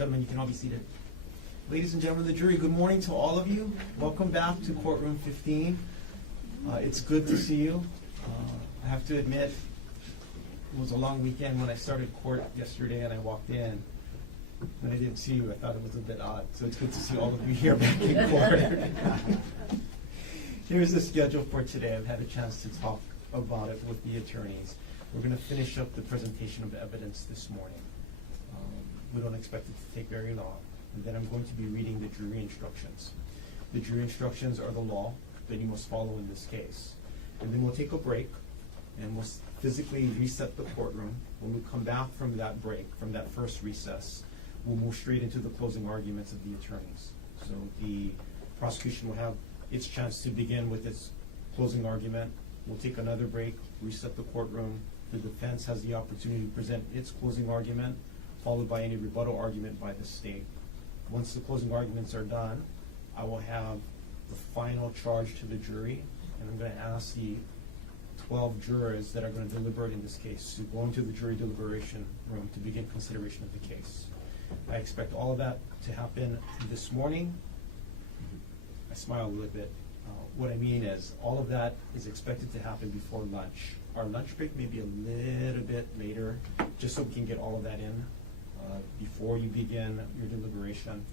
Gentlemen, you can all be seated. Ladies and gentlemen of the jury, good morning to all of you. Welcome back to courtroom 15. It's good to see you. I have to admit, it was a long weekend when I started court yesterday and I walked in. When I didn't see you, I thought it was a bit odd. So it's good to see all of you here back in court. Here's the schedule for today. I've had a chance to talk about it with the attorneys. We're going to finish up the presentation of evidence this morning. We don't expect it to take very long. And then I'm going to be reading the jury instructions. The jury instructions are the law that you must follow in this case. And then we'll take a break and we'll physically reset the courtroom. When we come back from that break, from that first recess, we'll move straight into the closing arguments of the attorneys. So the prosecution will have its chance to begin with its closing argument. We'll take another break, reset the courtroom. The defense has the opportunity to present its closing argument, followed by any rebuttal argument by the state. Once the closing arguments are done, I will have the final charge to the jury, and I'm going to ask the 12 jurors that are going to deliberate in this case to go into the jury deliberation room to begin consideration of the case. I expect all of that to happen this morning. I smile a little bit. What I mean is all of that is expected to happen before lunch. Our lunch break may be a little bit later, just so we can get all of that in before you begin your deliberation.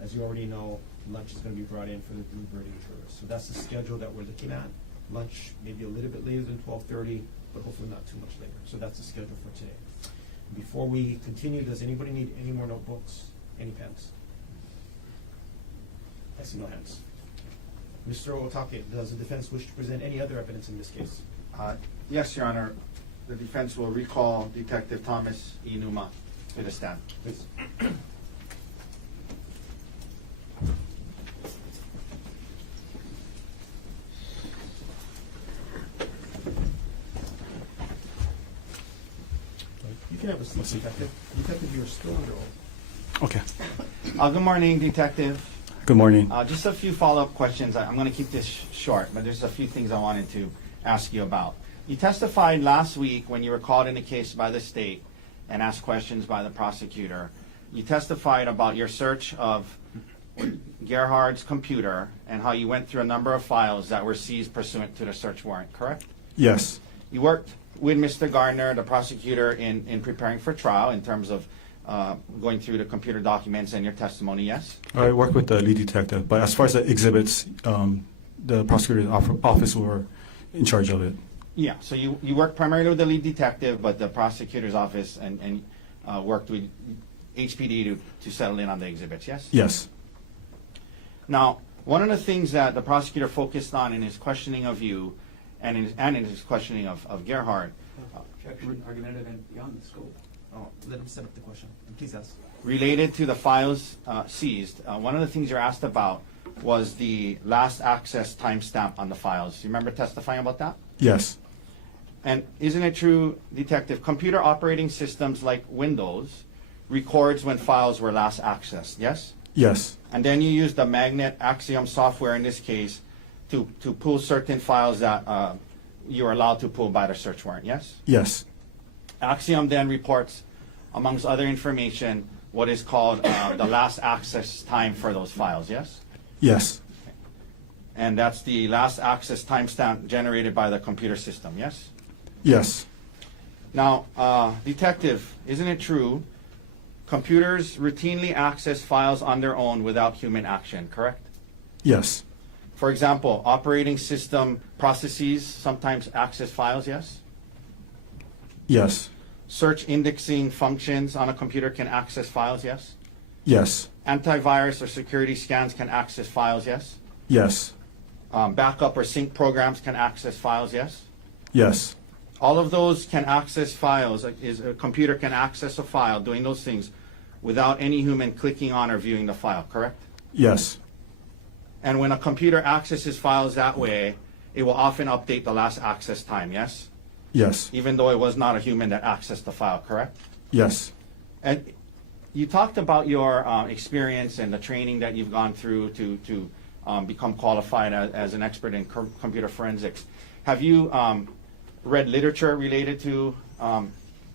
As you already know, lunch is going to be brought in for the deliberating jurors. So that's the schedule that we're looking at. Lunch maybe a little bit later than 12:30, but hopefully not too much later. So that's the schedule for today. Before we continue, does anybody need any more notebooks, any pens? I see no hands. Mr. Otake, does the defense wish to present any other evidence in this case? Yes, Your Honor. The defense will recall Detective Thomas Iinuma to the stand. Please. You can have a seat, Detective. Detective, you are still under oath. Okay. Good morning, Detective. Good morning. Just a few follow-up questions. I'm going to keep this short, but there's a few things I wanted to ask you about. You testified last week when you were called in a case by the state and asked questions by the prosecutor. You testified about your search of Gerhardt's computer and how you went through a number of files that were seized pursuant to the search warrant, correct? Yes. You worked with Mr. Garner, the prosecutor, in preparing for trial in terms of going through the computer documents and your testimony, yes? I work with the lead detective, but as far as the exhibits, the prosecutor's office were in charge of it. Yeah, so you worked primarily with the lead detective, but the prosecutor's office and worked with HPD to settle in on the exhibits, yes? Yes. Now, one of the things that the prosecutor focused on in his questioning of you and in his questioning of Gerhardt Objection, argumentative, and beyond the scope. Oh, let him set up the question. And please ask. related to the files seized, one of the things you're asked about was the last access timestamp on the files. You remember testifying about that? Yes. And isn't it true, Detective, computer operating systems like Windows records when files were last accessed, yes? Yes. And then you use the Magnet Axiom software in this case to pull certain files that you are allowed to pull by the search warrant, yes? Yes. Axiom then reports, amongst other information, what is called the last access time for those files, yes? Yes. And that's the last access timestamp generated by the computer system, yes? Yes. Now, Detective, isn't it true computers routinely access files on their own without human action, correct? Yes. For example, operating system processes sometimes access files, yes? Yes. Search indexing functions on a computer can access files, yes? Yes. Antivirus or security scans can access files, yes? Yes. Backup or sync programs can access files, yes? Yes. All of those can access files. A computer can access a file doing those things without any human clicking on or viewing the file, correct? Yes. And when a computer accesses files that way, it will often update the last access time, yes? Yes. Even though it was not a human that accessed the file, correct? Yes. And you talked about your experience and the training that you've gone through to become qualified as an expert in computer forensics. Have you read literature related to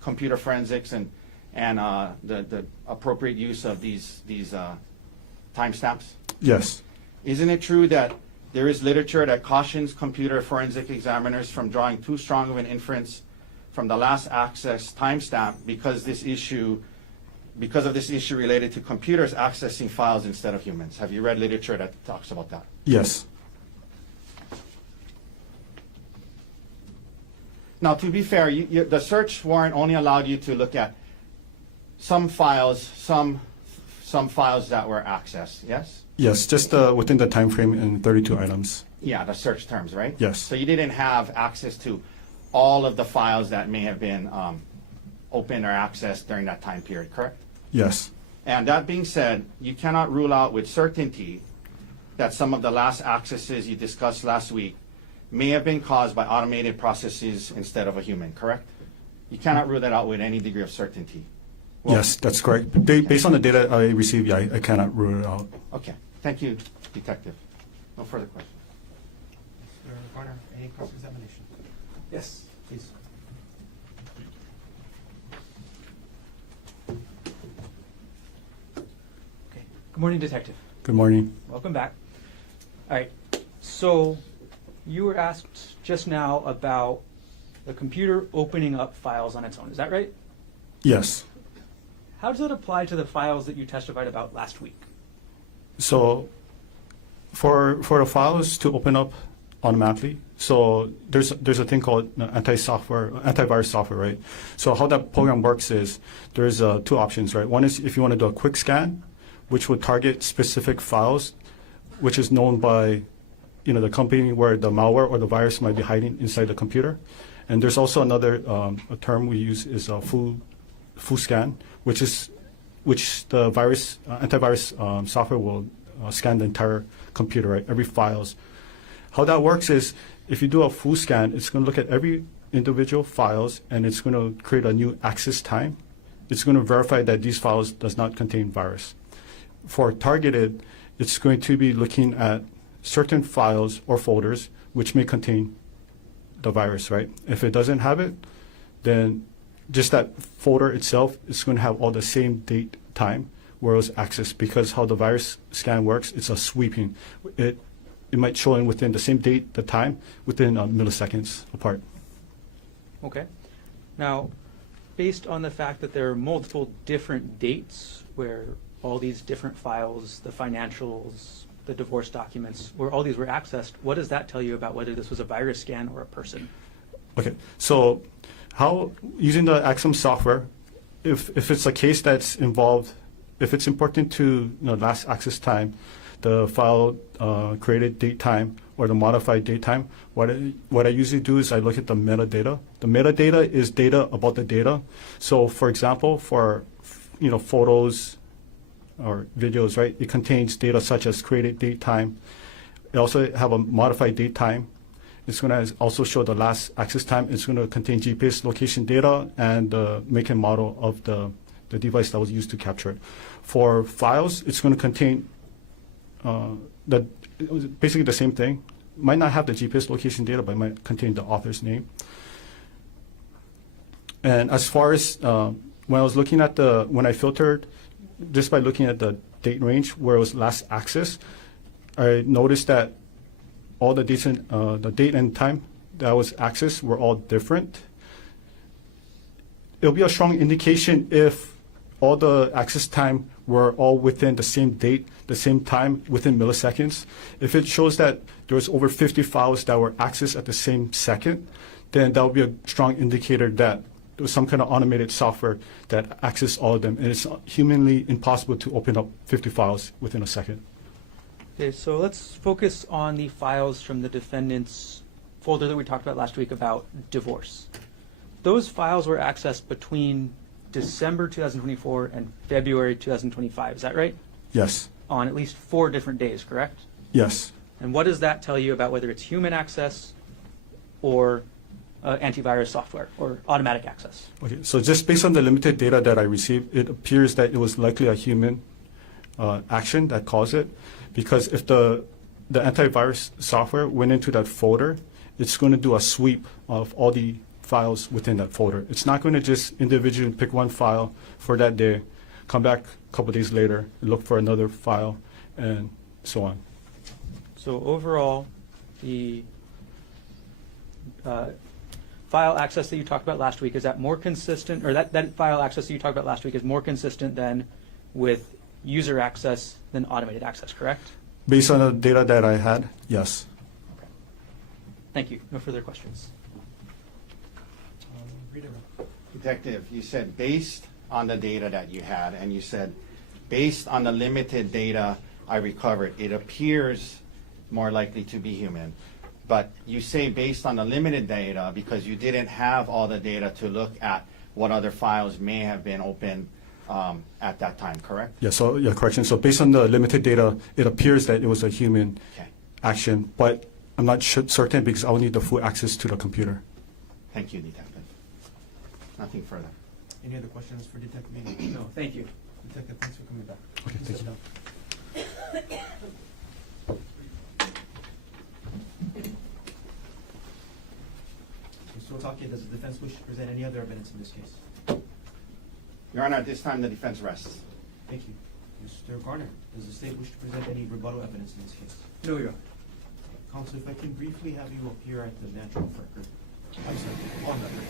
computer forensics, and and the appropriate use of these timestamps? Yes. Isn't it true that there is literature that cautions computer forensic examiners from drawing too strong of an inference from the last access timestamp because of this issue related to computers accessing files instead of humans? Have you read literature that talks about that? Yes. Now, to be fair, the search warrant only allowed you to look at some files, some files that were accessed, yes? Yes, just within the time frame in 32 items. Yeah, the search terms, right? Yes. So you didn't have access to all of the files that may have been opened or accessed during that time period, correct? Yes. And that being said, you cannot rule out with certainty that some of the last accesses you discussed last week may have been caused by automated processes instead of a human, correct? You cannot rule that out with any degree of certainty. Well, Yes, that's correct. Based on the data I received, yeah, I cannot rule it out. Okay. Thank you, Detective. No further questions. Mr. Garner, any cross-examination? Yes, please. Okay. Good morning, Detective. Good morning. Welcome back. All right. So you were asked just now about the computer opening up files on its own. Is that right? Yes. How does that apply to the files that you testified about last week? So for the files to open up automatically, so there's a thing called antivirus software, right? So how that program works is there's two options, right? One is if you want to do a quick scan, which would target specific files, which is known by the company where the malware or the virus might be hiding inside the computer. And there's also another a term we use is a full scan, which the antivirus software will scan the entire computer, right? Every files. How that works is if you do a full scan, it's going to look at every individual files and it's going to create a new access time. It's going to verify that these files does not contain virus. For targeted, it's going to be looking at certain files or folders which may contain the virus, right? If it doesn't have it, then just that folder itself is going to have all the same date, time, where it was accessed, because how the virus scan works, it's a sweeping. It might show in within the same date, the time, within milliseconds apart. Okay. Now, based on the fact that there are multiple different dates where all these different files, the financials, the divorce documents, where all these were accessed, what does that tell you about whether this was a virus scan or a person? Okay, so how using the Axum software, if it's a case that's involved, if it's important to last access time, the file created date time or the modified date time, what I usually do is I look at the metadata. The metadata is data about the data. So for example, for photos or videos, right, it contains data such as created date time. It also have a modified date time. It's going to also show the last access time. It's going to contain GPS location data and the make and model of the device that was used to capture it. For files, it's going to contain basically the same thing. Might not have the GPS location data, but it might contain the author's name. And as far as when I was looking at when I filtered, just by looking at the date range where it was last accessed, I noticed that all the dates and the date and time that was accessed were all different. It'll be a strong indication if all the access time were all within the same date, the same time, within milliseconds. If it shows that there was over 50 files that were accessed at the same second, then that would be a strong indicator that there was some kind of automated software that accessed all of them, and it's humanly impossible to open up 50 files within a second. Okay, so let's focus on the files from the defendant's folder that we talked about last week about divorce. Those files were accessed between December 2024 and February 2025, is that right? Yes. On at least 4 different days, correct? Yes. And what does that tell you about whether it's human access or antivirus software or automatic access? Okay, so just based on the limited data that I received, it appears that it was likely a human action that caused it, because if the antivirus software went into that folder, it's going to do a sweep of all the files within that folder. It's not going to just individually pick one file for that day, come back a couple days later, look for another file, and so on. So overall, the file access that you talked about last week, is that more consistent, or that file access that you talked about last week is more consistent than with user access than automated access, correct? Based on the data that I had, yes. Okay. Thank you. No further questions. Read it. Detective, you said based on the data that you had, and you said based on the limited data I recovered, it appears more likely to be human. But you say based on the limited data because you didn't have all the data to look at what other files may have been open at that time, correct? Yeah, so, yeah, correction. So based on the limited data, it appears that it was a human Okay. action, but I'm not certain because I will need the full access to the computer. Thank you, Detective. Nothing further. Any other questions for Detective Iinuma? No, thank you. Detective, thanks for coming back. Okay, Please thank sit you. down. Mr. Otake, does the defense wish to present any other evidence in this case? Your Honor, at this time the defense rests. Thank you. Mr. Garner, does the state wish to present any rebuttal evidence in this case? No, Your Honor. Counsel, if I can briefly have you appear at the natural record. I'm sorry, on record.